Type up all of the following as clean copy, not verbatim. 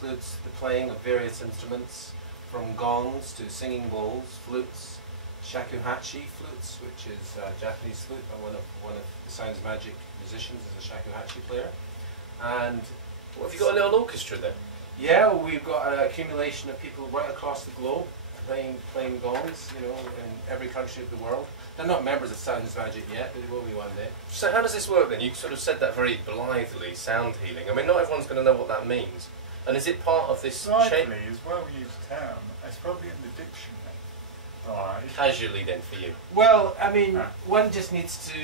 includes the playing of various instruments, from gongs to singing bowls, flutes, shakuhachi flutes, which is a Japanese flute. One of the Soundz Magic musicians is a shakuhachi player. And have you got a little orchestra then? Yeah, we've got an accumulation of people right across the globe playing gongs, you know, in every country of the world. They're not members of Soundz Magic yet, but they will be one day. So how does this work then? You sort of said that very blithely, sound healing. I mean, not everyone's going to know what that means. And is it part of this blithely is a well-used term. It's probably in the dictionary. Casually then for you? Well, I mean, one just needs to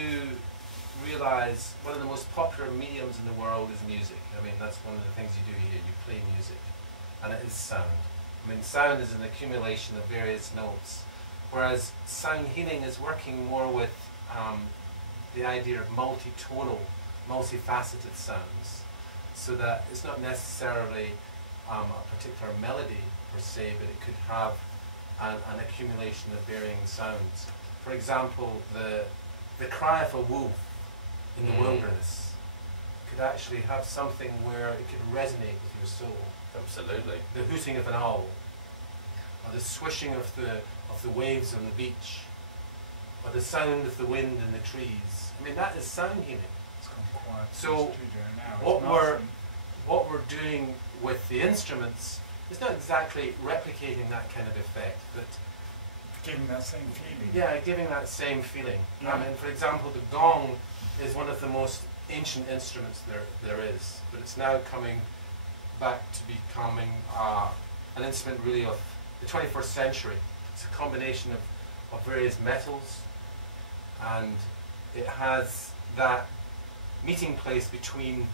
realise one of the most popular mediums in the world is music. I mean, that's one of the things you do here. You play music, and it is sound. I mean, sound is an accumulation of various notes, whereas sound healing is working more with the idea of multi-tonal, multifaceted sounds, so that it's not necessarily a particular melody per se, but it could have an accumulation of varying sounds. For example, the cry of a wolf in the wilderness could actually have something where it could resonate with your soul. Absolutely. The hooting of an owl, or the swishing of the waves on the beach, or the sound of the wind in the trees. I mean, that is sound healing. It's gone quiet. So what we're doing with the instruments is not exactly replicating that kind of effect, but giving that same feeling. Yeah, giving that same feeling. I mean, for example, the gong is one of the most ancient instruments there is, but it's now coming back to becoming an instrument really of the 21st century. It's a combination of various metals, and it has that meeting place between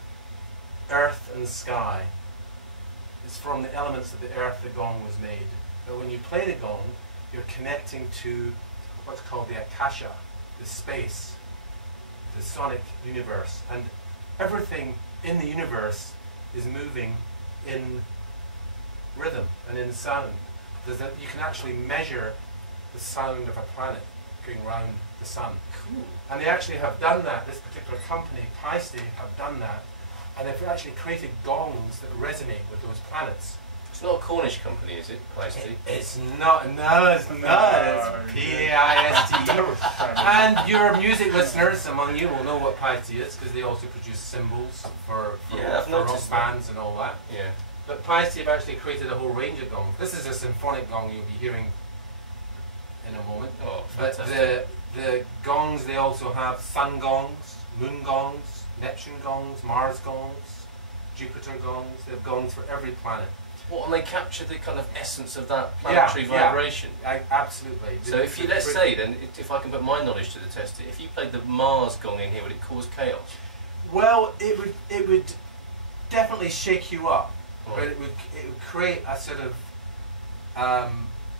earth and sky. It's from the elements of the earth the gong was made. But when you play the gong, you're connecting to what's called the akasha, the space, the sonic universe, and everything in the universe is moving in rhythm and in sound. You can actually measure the sound of a planet going round the sun. Cool. And they actually have done that. This particular company, Paiste, have done that, and they've actually created gongs that resonate with those planets. It's not a Cornish company, is it, Paiste? It's not. No, it's not. It's P-A-I-S-T. And your music listeners among you will know what Paiste is, because they also produce cymbals for rock bands and all that. Yeah. But Paiste have actually created a whole range of gongs. This is a symphonic gong you'll be hearing in a moment. Oh, but the gongs, they also have sun gongs, moon gongs, Neptune gongs, Mars gongs, Jupiter gongs. They have gongs for every planet. What, and they capture the kind of essence of that planetary vibration? Yeah, absolutely. So if you, let's say then, if I can put my knowledge to the test, if you played the Mars gong in here, would it cause chaos? Well, it would definitely shake you up, but it would create a sort of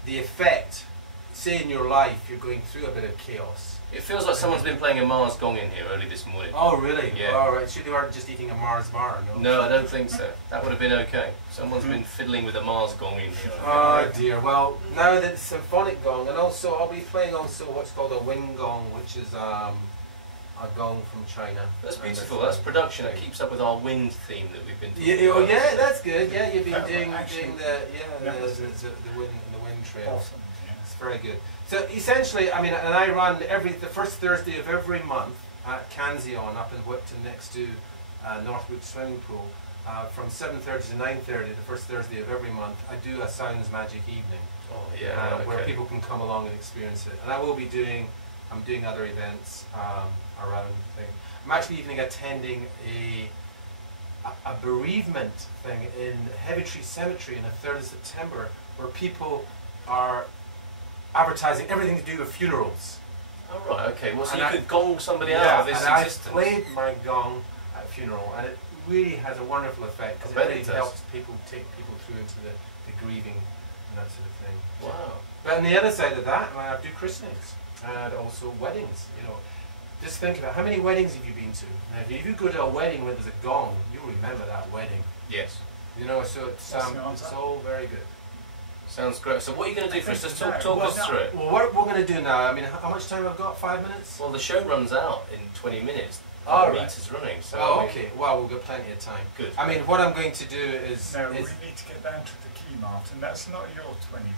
the effect. Say in your life you're going through a bit of chaos. It feels like someone's been playing a Mars gong in here early this morning. Oh really? Yeah. All right. So they weren't just eating a Mars bar, no? No, I don't think so. That would have been okay. Someone's been fiddling with a Mars gong in here. Oh dear. Well, now that the symphonic gong, and also I'll be playing also what's called a wing gong, which is a gong from China. That's beautiful. That's production. It keeps up with our wind theme that we've been talking about. Oh yeah, that's good. Yeah, you've been doing the wind trail. Awesome. It's very good. So essentially, I mean, and I run the first Thursday of every month at Canzion up in Whipton next to Northwood Swimming Pool from 7:30 to 9:30. The first Thursday of every month, I do a Soundz Magic evening. Oh yeah. Where people can come along and experience it. And I will be doing. I'm doing other events around the thing. I'm actually even attending a bereavement thing in Heavy Tree Cemetery on the 3rd of September, where people are advertising everything to do with funerals. Oh right, okay. Well, so you could gong somebody out of this existence. I played my gong at a funeral, and it really has a wonderful effect, because it really helps people take people through into the grieving and that sort of thing. Wow. But on the other side of that, I do christenings and also weddings. You know, just think about how many weddings have you been to? Now, if you go to a wedding where there's a gong, you'll remember that wedding. Yes. You know, so it's all very good. Sounds great. So what are you going to do for us? Just talk us through it. Well, what we're going to do now, I mean, how much time have I got? 5 minutes? Well, the show runs out in 20 minutes. All the right. meter's running. So Oh, I mean, okay. Well, we've got plenty of time. Good. I mean, what I'm going to do is... No, we is need to get down to the key, Martin. That's not your 20 minutes.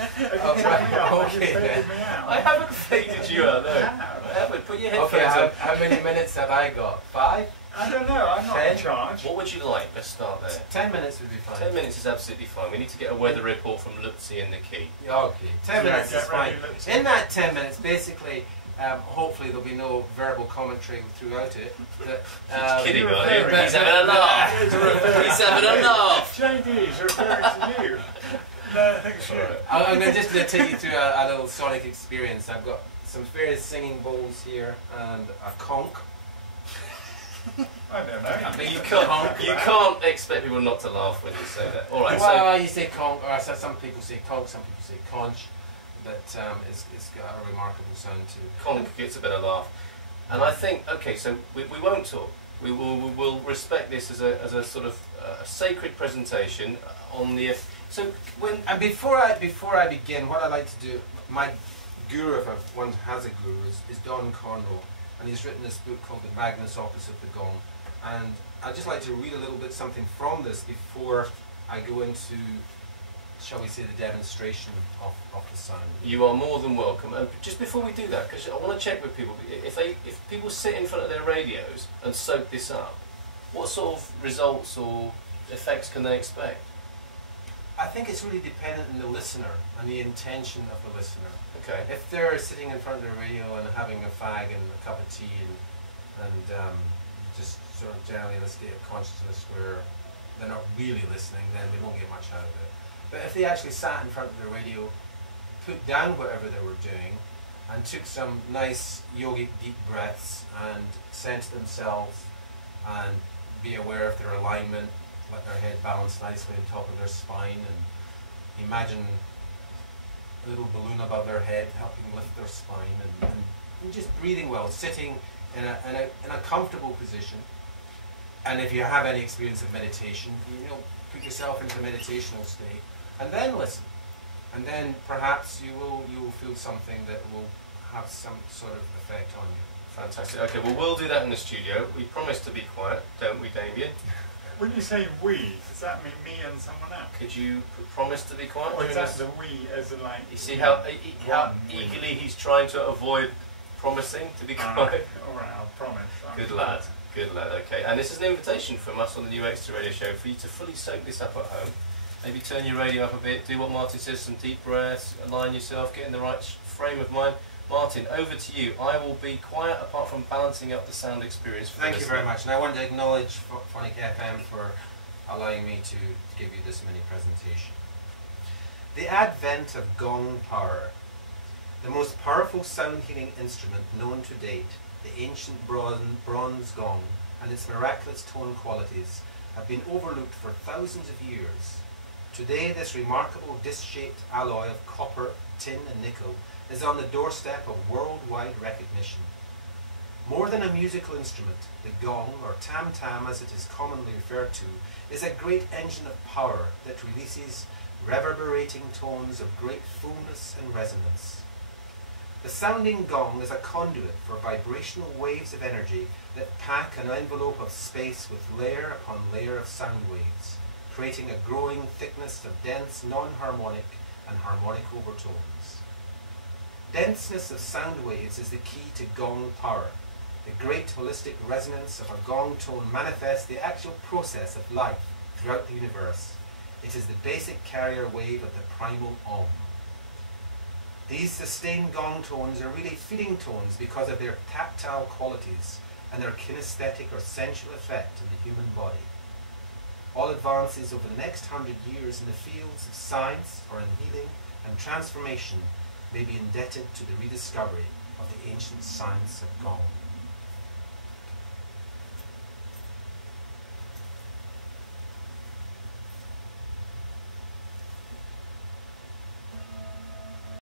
Oh, Have right. you me out? Have you Okay, faded me out? I haven't faded you out, no. I have. I haven't. Put your okay, headphones how many minutes have I got? 5? I don't know, I'm not in 10? charge. on. What would you like? Let's start there. 10 minutes would be fine. 10 minutes is absolutely fine. We need to get a weather report from Lutzi in the key. Yeah, okay, 10 Yeah, minutes get is fine. ready, let's- In that 10 minutes, basically, hopefully there'll be no verbal commentary throughout it. That, Kidding, you're are you? very- He's having a laugh. He's having a laugh. JD is referring to you. No, thanks you. Alright. I'm going to just take you through a little sonic experience. I've got some various singing bowls here and a conch. I don't know. I mean, You can't expect people not to laugh when you say that. All right, Well, you say conch, or some people say conch, some people say conch. But it's got a remarkable sound too. so Conk gets a better laugh. And I think, okay, so we won't talk. We'll respect this as a sort of sacred presentation on the... So when... And before I begin, what I like to do, my guru, if one has a guru, is Don Conroe, and he's written this book called The Magnus Opus of the Gong. And I'd just like to read a little bit something from this before I go into, shall we say, the demonstration of the sound. You are more than welcome. And just before we do that, because I want to check with people, if people sit in front of their radios and soak this up, what sort of results or effects can they expect? I think it's really dependent on the listener and the intention of the listener. Okay. If they're sitting in front of their radio and having a fag and a cup of tea and just sort of generally in a state of consciousness where they're not really listening, then they won't get much out of it. But if they actually sat in front of their radio, put down whatever they were doing, and took some nice yogic deep breaths and centered themselves and be aware of their alignment, let their head balance nicely on top of their spine, and imagine a little balloon above their head helping lift their spine, and just breathing well, sitting in a comfortable position. And if you have any experience of meditation, put yourself into a meditational state, and then listen. And then perhaps you will feel something that will have some sort of effect on you. Fantastic. Okay, well, we'll do that in the studio. We promise to be quiet, don't we, Damien? When you say we, does that mean me and someone else? Could you promise to be quiet? Or is during that this? the we as in like... You see how one we? eagerly he's trying to avoid promising to be quiet? Alright, I'll promise. Good lad, good lad, okay. And this is an invitation from us on the New Extra Radio Show for you to fully soak this up at home. Maybe turn your radio up a bit, do what Martin says, some deep breaths, align yourself, get in the right frame of mind. Martin, over to you. I will be quiet apart from balancing up the sound experience for the Thank you very listener. much. And I want to acknowledge Phonic FM for allowing me to give you this mini presentation. The advent of gong power, the most powerful sound healing instrument known to date, the ancient bronze gong and its miraculous tone qualities have been overlooked for thousands of years. Today, this remarkable disc-shaped alloy of copper, tin and nickel is on the doorstep of worldwide recognition. More than a musical instrument, the gong, or tam-tam as it is commonly referred to, is a great engine of power that releases reverberating tones of great fullness and resonance. The sounding gong is a conduit for vibrational waves of energy that pack an envelope of space with layer upon layer of sound waves, creating a growing thickness of dense non-harmonic and harmonic overtones. Denseness of sound waves is the key to gong power. The great holistic resonance of a gong tone manifests the actual process of life throughout the universe. It is the basic carrier wave of the primal Om. These sustained gong tones are really feeding tones because of their tactile qualities and their kinesthetic or sensual effect in the human body. All advances over the next 100 years in the fields of science or in healing and transformation may be indebted to the rediscovery of the ancient science of Gong.